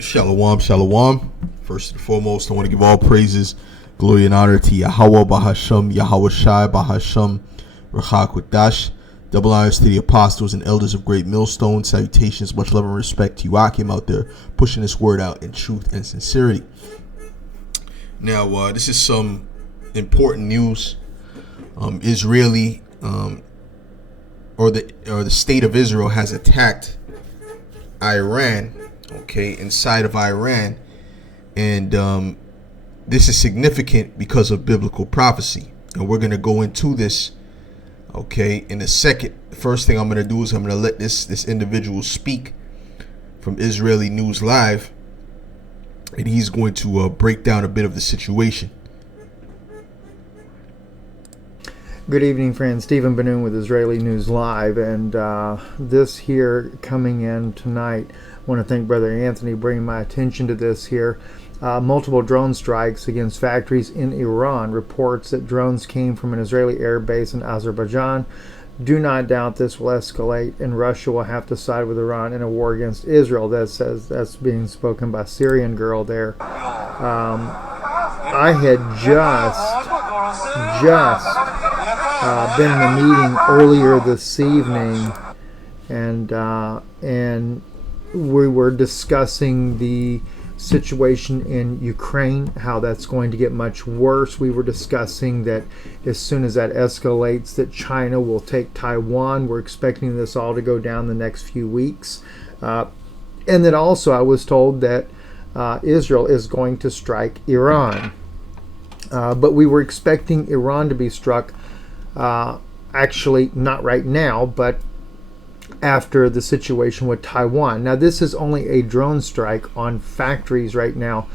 Shalom, shalom. First and foremost, I want to give all praises, glory, and honor to Yahweh Bahasham, Yahweh Shai Bahasham, Rachak Wadash. Double honors to the apostles and elders of Great Millstone. Salutations, much love and respect to you, Akim, out there pushing this word out in truth and sincerity. Now, this is some important news. Israeli, or the state of Israel has attacked Iran. Okay, inside of Iran, and this is significant because of biblical prophecy, and we're going to go into this, okay, in a second. The first thing I'm going to do is I'm going to let this individual speak from Israeli News Live, and he's going to break down a bit of the situation. Good evening, friends. Stephen Benoon with Israeli News Live, and this here coming in tonight. I want to thank Brother Anthony bringing my attention to this here. Multiple drone strikes against factories in Iran. Reports that drones came from an Israeli air base in Azerbaijan. Do not doubt this will escalate, and Russia will have to side with Iran in a war against Israel. That's being spoken by Syrian Girl there. I had just been in a meeting earlier this evening, and we were discussing the situation in Ukraine, how that's going to get much worse. We were discussing that as soon as that escalates, that China will take Taiwan. We're expecting this all to go down the next few weeks. And then also I was told that Israel is going to strike Iran. But we were expecting Iran to be struck, actually not right now, but after the situation with Taiwan. Now, this is only a drone strike on factories right now,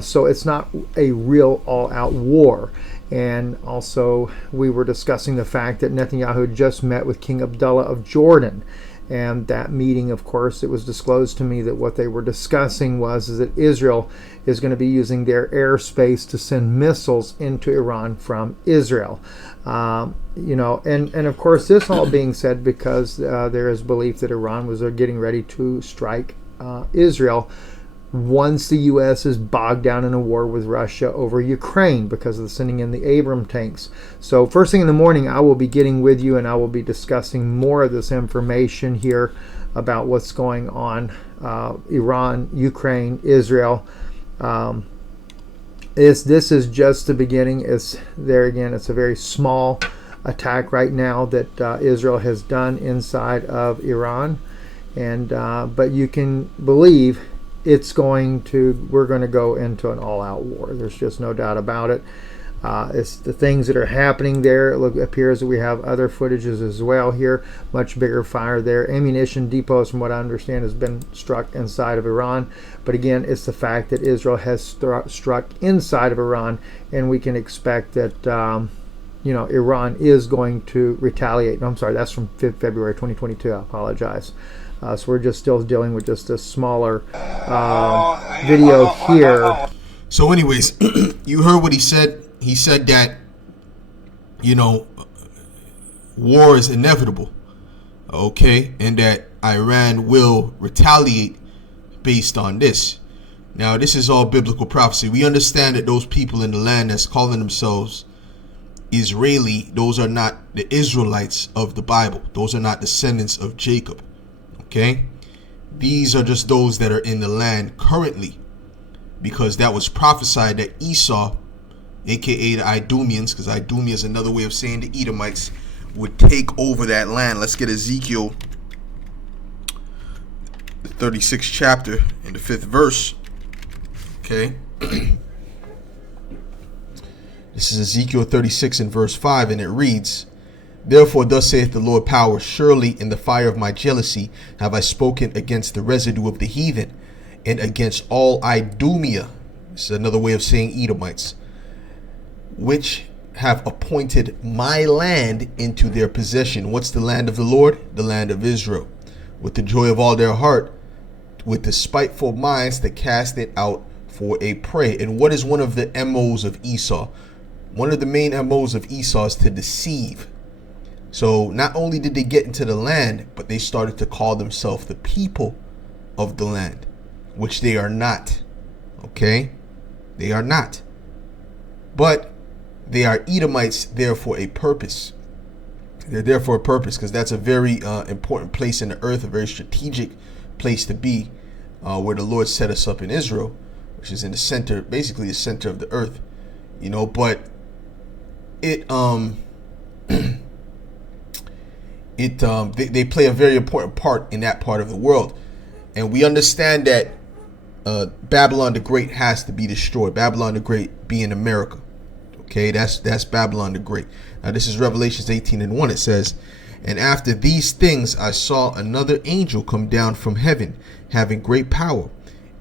so it's not a real all-out war. And also, we were discussing the fact that Netanyahu just met with King Abdullah of Jordan. And that meeting, of course, it was disclosed to me that what they were discussing is that Israel is going to be using their airspace to send missiles into Iran from Israel. And of course, this all being said because there is belief that Iran was getting ready to strike Israel once the U.S. is bogged down in a war with Russia over Ukraine because of the sending in the Abrams tanks. So first thing in the morning, I will be getting with you and I will be discussing more of this information here about what's going on, Iran, Ukraine, Israel. This is just the beginning. It's a very small attack right now that Israel has done inside of Iran, and but you can believe we're going to go into an all-out war. There's just no doubt about it. It's the things that are happening there. It appears that we have other footages as well here. Much bigger fire there. Ammunition depots, from what I understand, has been struck inside of Iran. But again, it's the fact that Israel has struck inside of Iran, and we can expect that Iran is going to retaliate. No, I'm sorry, that's from February 2022. I apologize. So we're just still dealing with just a smaller video here. So anyways, you heard what he said. He said that, war is inevitable, okay, and that Iran will retaliate based on this. Now, this is all biblical prophecy. We understand that those people in the land that's calling themselves Israeli, those are not the Israelites of the Bible. Those are not descendants of Jacob, okay? These are just those that are in the land currently, because that was prophesied that Esau, aka the Idumeans, because Idumea is another way of saying the Edomites, would take over that land. Let's get Ezekiel, the 36th chapter, in the 5th verse. Okay. This is Ezekiel 36 and verse 5, and it reads, "Therefore thus saith the Lord power, surely in the fire of my jealousy have I spoken against the residue of the heathen, and against all Idumea," this is another way of saying Edomites, "which have appointed my land into their possession." What's the land of the Lord? The land of Israel. "With the joy of all their heart, with the spiteful minds that cast it out for a prey." And what is one of the MOs of Esau? One of the main MOs of Esau is to deceive. So not only did they get into the land, but they started to call themselves the people of the land. which they are not. Okay? They are not. But they are Edomites there for a purpose. They're there for a purpose, because that's a very important place in the earth, a very strategic place to be, where the Lord set us up in Israel, which is in the center, basically the center of the earth, you know. But it they play a very important part in that part of the world, and we understand that Babylon the Great has to be destroyed. Babylon the Great being America. Okay, that's Babylon the Great. Now this is Revelations 18:1. It says, "And after these things I saw another angel come down from heaven, having great power,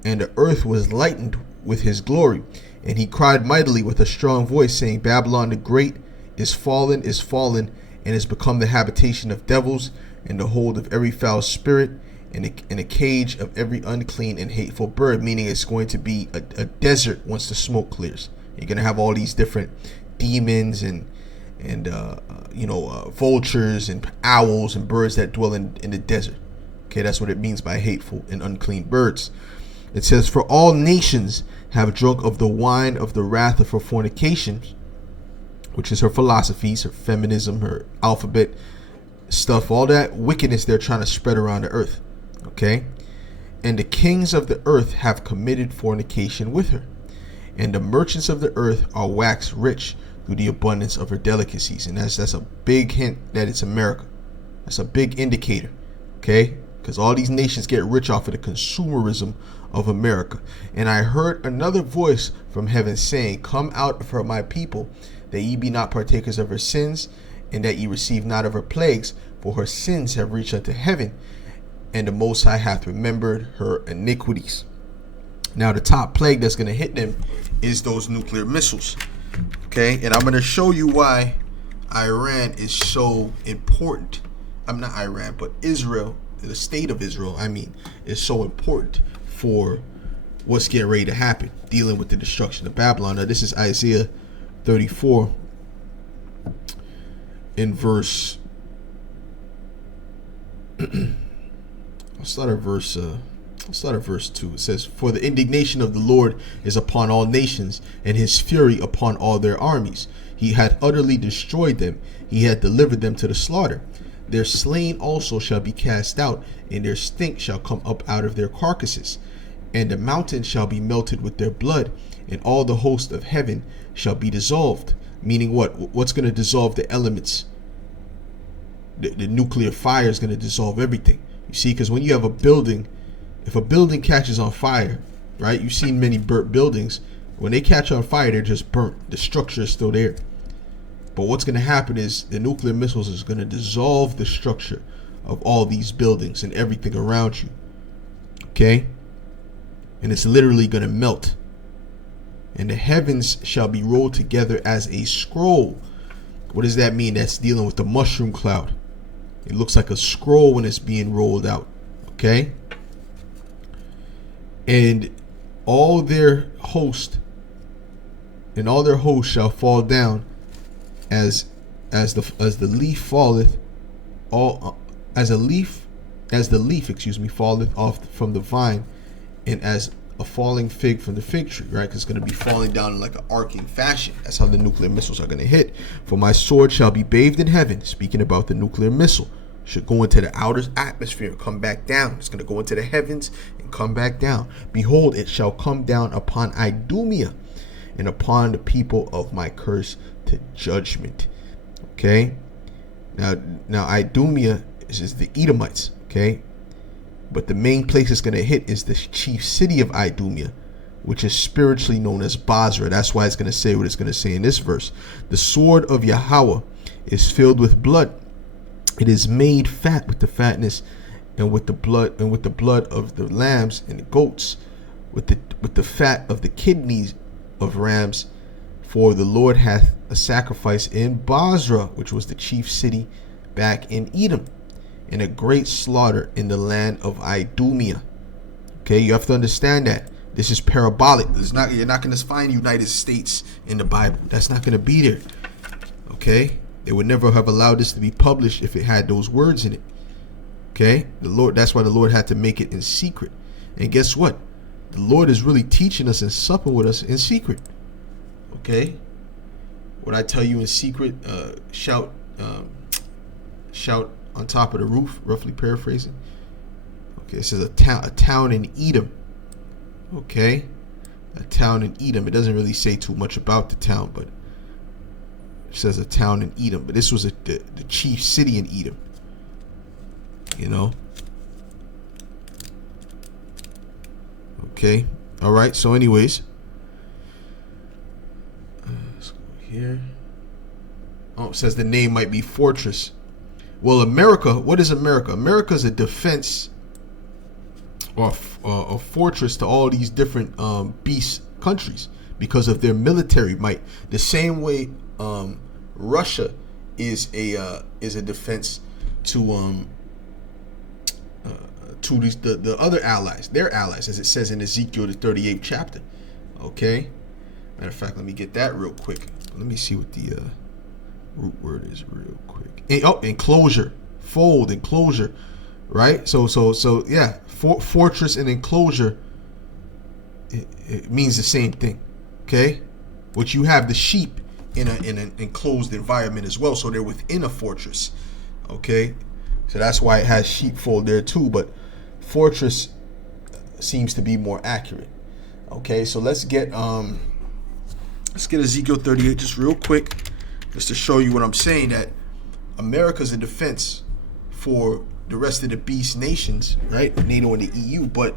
and the earth was lightened with his glory. And he cried mightily with a strong voice, saying, Babylon the Great is fallen, and has become the habitation of devils, and the hold of every foul spirit, and a cage of every unclean and hateful bird." Meaning it's going to be a desert once the smoke clears. You're going to have all these different demons and vultures and owls and birds that dwell in the desert. Okay, that's what it means by hateful and unclean birds. It says, "For all nations have drunk of the wine of the wrath of her fornications," which is her philosophies, her feminism, her alphabet stuff, all that wickedness they're trying to spread around the earth. Okay, "And the kings of the earth have committed fornication with her. And the merchants of the earth are waxed rich through the abundance of her delicacies." And that's a big hint that it's America. That's a big indicator. Okay, because all these nations get rich off of the consumerism of America. "And I heard another voice from heaven saying, Come out of her, my people, that ye be not partakers of her sins, and that ye receive not of her plagues, for her sins have reached unto heaven, and the Most High hath remembered her iniquities." Now the top plague that's going to hit them is those nuclear missiles. Okay, and I'm going to show you why Iran is so important. I'm not Iran, but Israel, the state of Israel, is so important for what's getting ready to happen, dealing with the destruction of Babylon. Now this is Isaiah 34 in verse I'll start at verse 2. It says, "For the indignation of the Lord is upon all nations, and his fury upon all their armies. He hath utterly destroyed them. He hath delivered them to the slaughter. Their slain also shall be cast out, and their stink shall come up out of their carcasses. And the mountains shall be melted with their blood, and all the host of heaven shall be dissolved." Meaning what? What's going to dissolve the elements? The nuclear fire is going to dissolve everything. You see, because when you have a building, if a building catches on fire, right? You've seen many burnt buildings. When they catch on fire, they're just burnt. The structure is still there. But what's going to happen is the nuclear missiles is going to dissolve the structure of all these buildings and everything around you. Okay? And it's literally going to melt. "And the heavens shall be rolled together as a scroll." What does that mean? That's dealing with the mushroom cloud. It looks like a scroll when it's being rolled out. Okay? "And all their host shall fall down as the leaf falleth as the leaf falleth off from the vine, and as a falling fig from the fig tree," right? Because it's going to be falling down in like an arcing fashion. That's how the nuclear missiles are going to hit. "For my sword shall be bathed in heaven," speaking about the nuclear missile, should go into the outer atmosphere and come back down. It's going to go into the heavens and come back down. "Behold, it shall come down upon Idumea, and upon the people of my curse to judgment." Okay, now Idumea is the Edomites. Okay, but the main place it's going to hit is the chief city of Idumea, which is spiritually known as Basra. That's why it's going to say what it's going to say in this verse. "The sword of Yahweh is filled with blood. It is made fat with the fatness, and with the blood of the lambs and the goats, with the fat of the kidneys of rams. For the Lord hath a sacrifice in Basra," which was the chief city back in Edom, "and a great slaughter in the land of Idumea." Okay, you have to understand that this is parabolic. You're not going to find United States in the Bible. That's not going to be there. Okay, they would never have allowed this to be published if it had those words in it. Okay, that's why the Lord had to make it in secret. And guess what? the Lord is really teaching us and supping with us in secret. Okay? What I tell you in secret, shout on top of the roof, roughly paraphrasing. Okay, it says a town in Edom. Okay? A town in Edom. It doesn't really say too much about the town, but it says a town in Edom. But this was the chief city in Edom. You know? Okay. All right. So anyways. Let's go here. Oh, it says the name might be Fortress. Well, America, what is America? America is a defense or a fortress to all these different beast countries because of their military might. The same way Russia is a defense to these the other allies, their allies, as it says in Ezekiel the 38th chapter. Okay. Matter of fact, let me get that real quick. Let me see what the root word is real quick. Enclosure, fold, enclosure, right? So yeah, fortress and enclosure, it means the same thing. Okay, which you have the sheep in an enclosed environment as well, so they're within a fortress. Okay, so that's why it has sheepfold there too, but fortress seems to be more accurate. Okay, so let's get Ezekiel 38 just real quick, just to show you what I'm saying, that America's a defense for the rest of the beast nations, right? NATO and the EU, but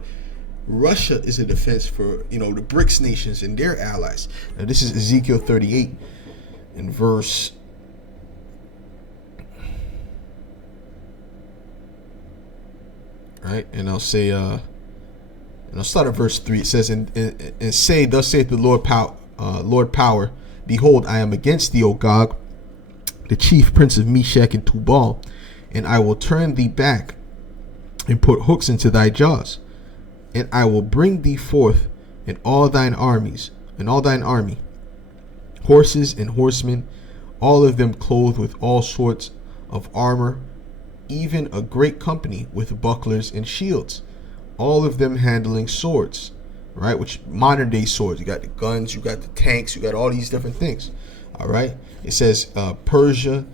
Russia is a defense for, the BRICS nations and their allies. Now this is Ezekiel 38 in verse right, and I'll say and I'll start at verse 3. It says, and say, thus saith the Lord power, behold, I am against thee, O Gog, the chief prince of Meshach and Tubal, and I will turn thee back and put hooks into thy jaws, and I will bring thee forth in all thine armies, horses and horsemen, all of them clothed with all sorts of armor, even a great company with bucklers and shields, all of them handling swords, right? Which modern day swords. You got the guns, you got the tanks, you got all these different things. All right. It says Persia,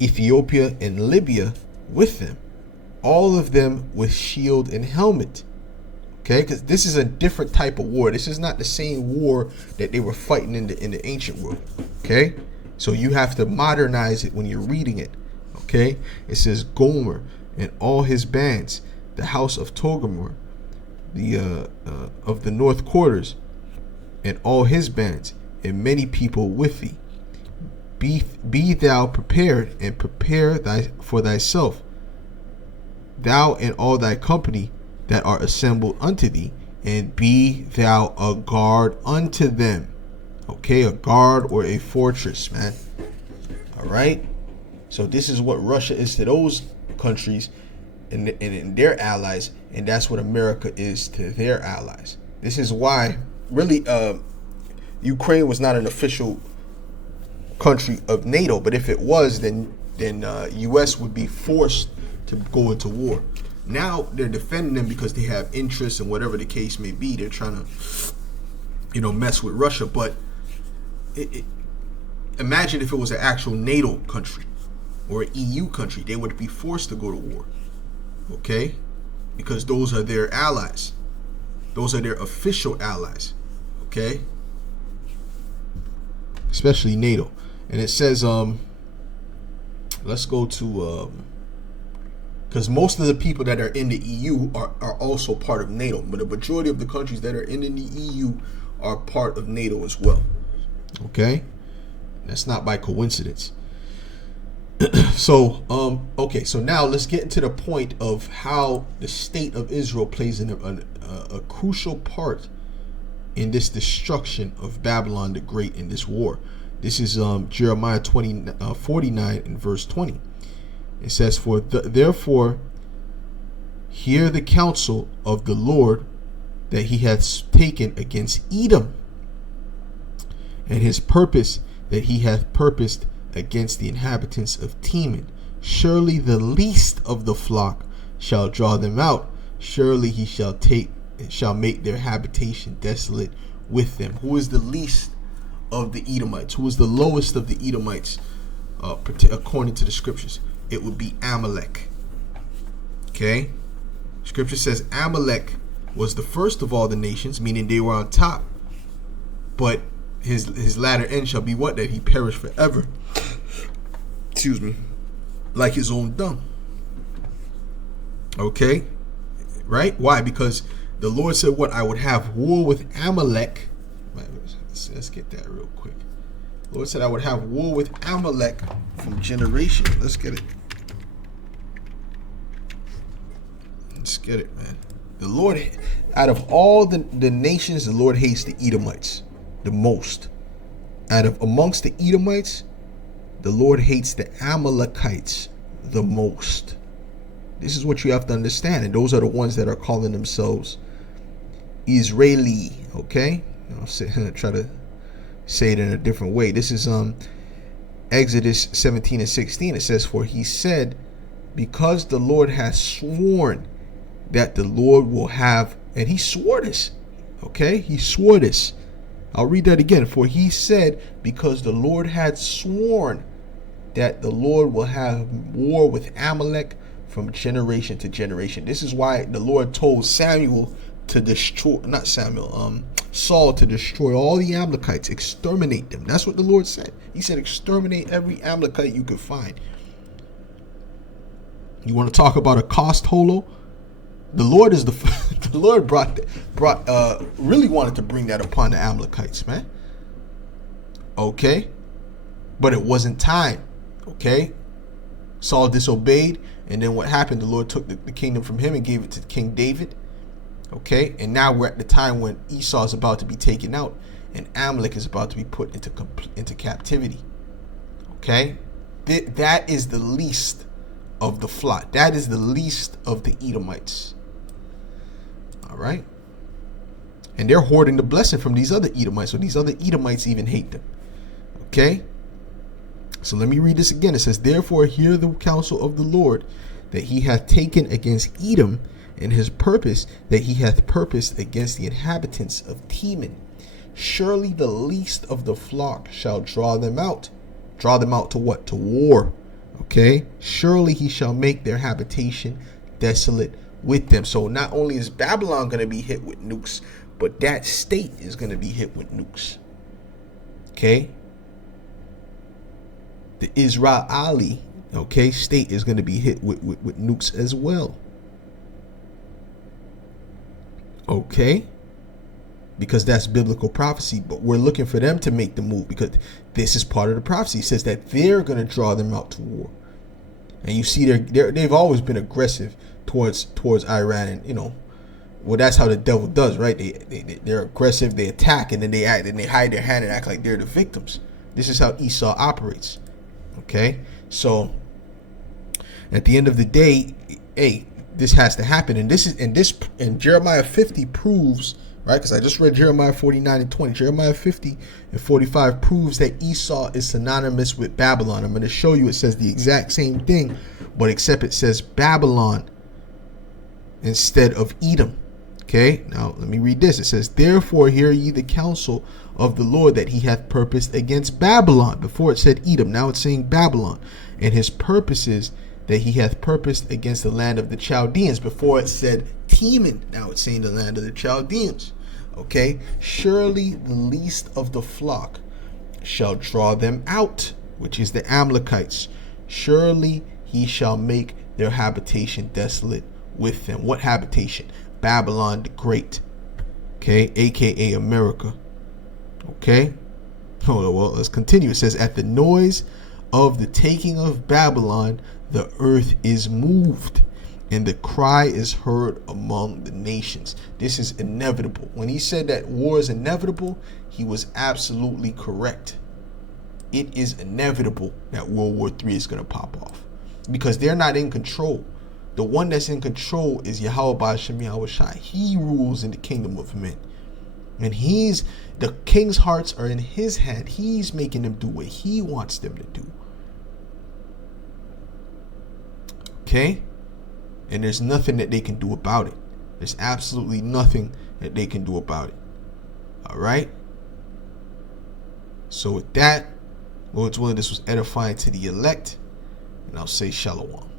Ethiopia, and Libya with them, all of them with shield and helmet. Okay, because this is a different type of war. This is not the same war that they were fighting in the ancient world. Okay, so you have to modernize it when you're reading it. Okay, it says Gomer and all his bands, the house of Togarmah, the of the north quarters, and all his bands, and many people with thee. Be thou prepared, and prepare for thyself, thou and all thy company that are assembled unto thee, and be thou a guard unto them. Okay, a guard or a fortress, man. All right. So this is what Russia is to those countries and their allies, and that's what America is to their allies. This is why, really, Ukraine was not an official country of NATO, but if it was, then U.S. would be forced to go into war. Now they're defending them because they have interests, and whatever the case may be, they're trying to, mess with Russia. But imagine if it was an actual NATO country or an EU country, they would be forced to go to war. Okay, because those are their allies, those are their official allies. Okay, especially NATO. And it says, let's go to, because most of the people that are in the EU are also part of NATO, but the majority of the countries that are in the EU are part of NATO as well. Okay, that's not by coincidence. So, okay, so now let's get into the point of how the state of Israel plays a crucial part in this destruction of Babylon the Great in this war. This is Jeremiah 49 and verse 20. It says, therefore, hear the counsel of the Lord that he hath taken against Edom, and his purpose that he hath purposed against the inhabitants of Teman. Surely the least of the flock shall draw them out. Surely he shall take It shall make their habitation desolate with them. Who is the least of the Edomites? Who is the lowest of the Edomites, according to the scriptures? It would be Amalek. Okay? Scripture says Amalek was the first of all the nations, meaning they were on top. But his latter end shall be what? That he perish forever. Excuse me. Like his own dung. Okay? Right? Why? Because the Lord said what? I would have war with Amalek. Let's get that real quick. The Lord said I would have war with Amalek from generation. Let's get it. Let's get it, man. The Lord, out of all the nations, the Lord hates the Edomites the most. Amongst the Edomites, the Lord hates the Amalekites the most. This is what you have to understand. And those are the ones that are calling themselves Israeli. Okay? I'll try to say it in a different way. This is Exodus 17 and 16. It says, for he said, because the Lord has sworn that the Lord will have, and he swore this. Okay? He swore this. I'll read that again. For he said, because the Lord had sworn that the Lord will have war with Amalek from generation to generation. This is why the Lord told Saul to destroy all the Amalekites, exterminate them. That's what the Lord said. He said, exterminate every Amalekite you could find. You want to talk about a cost holo? The Lord is the Lord really wanted to bring that upon the Amalekites, man. Okay, but it wasn't time. Okay, Saul disobeyed, and then what happened? The Lord took the kingdom from him and gave it to King David. Okay, and now we're at the time when Esau is about to be taken out, and Amalek is about to be put into captivity. Okay, that is the least of the flock. That is the least of the Edomites. All right, and they're hoarding the blessing from these other Edomites, so these other Edomites even hate them. Okay, so let me read this again. It says, therefore hear the counsel of the Lord, that he hath taken against Edom, and his purpose that he hath purposed against the inhabitants of Teman. Surely the least of the flock shall draw them out. Draw them out to what? To war. Okay, surely he shall make their habitation desolate with them. So not only is Babylon going to be hit with nukes, but that state is going to be hit with nukes. Okay, the Israeli, okay, state is going to be hit with nukes as well. Okay, because that's biblical prophecy, but we're looking for them to make the move, because this is part of the prophecy. It says that they're going to draw them out to war. And you see, they've always been aggressive towards Iran, and well, that's how the devil does, right? They're aggressive, they attack, and then they hide their hand and act like they're the victims. This is how Esau operates. Okay, so at the end of the day, hey, this has to happen, and Jeremiah 50 proves, right? Because I just read Jeremiah 49 and 20. Jeremiah 50 and 45 proves that Esau is synonymous with Babylon. I'm going to show you. It says the exact same thing, but except it says Babylon instead of Edom. Okay, now let me read this. It says, therefore hear ye the counsel of the Lord, that he hath purposed against Babylon. Before it said Edom, now it's saying Babylon. And his purposes that he hath purposed against the land of the Chaldeans. Before it said Teman, now it's saying the land of the Chaldeans. Okay, surely the least of the flock shall draw them out, which is the Amalekites. Surely he shall make their habitation desolate with them. What habitation? Babylon the Great. Okay, aka America. Okay, well, let's continue. It says, at the noise of the taking of Babylon, the earth is moved, and the cry is heard among the nations. This is inevitable. When he said that war is inevitable, he was absolutely correct. It is inevitable that World War III is going to pop off, because they're not in control. The one that's in control is Yahweh Ba'ashem Yahweh Shai. He rules in the kingdom of men. And the king's hearts are in his hand. He's making them do what he wants them to do. Okay? And there's nothing that they can do about it. There's absolutely nothing that they can do about it. All right? So with that, Lord's willing, this was edifying to the elect, and I'll say shalom.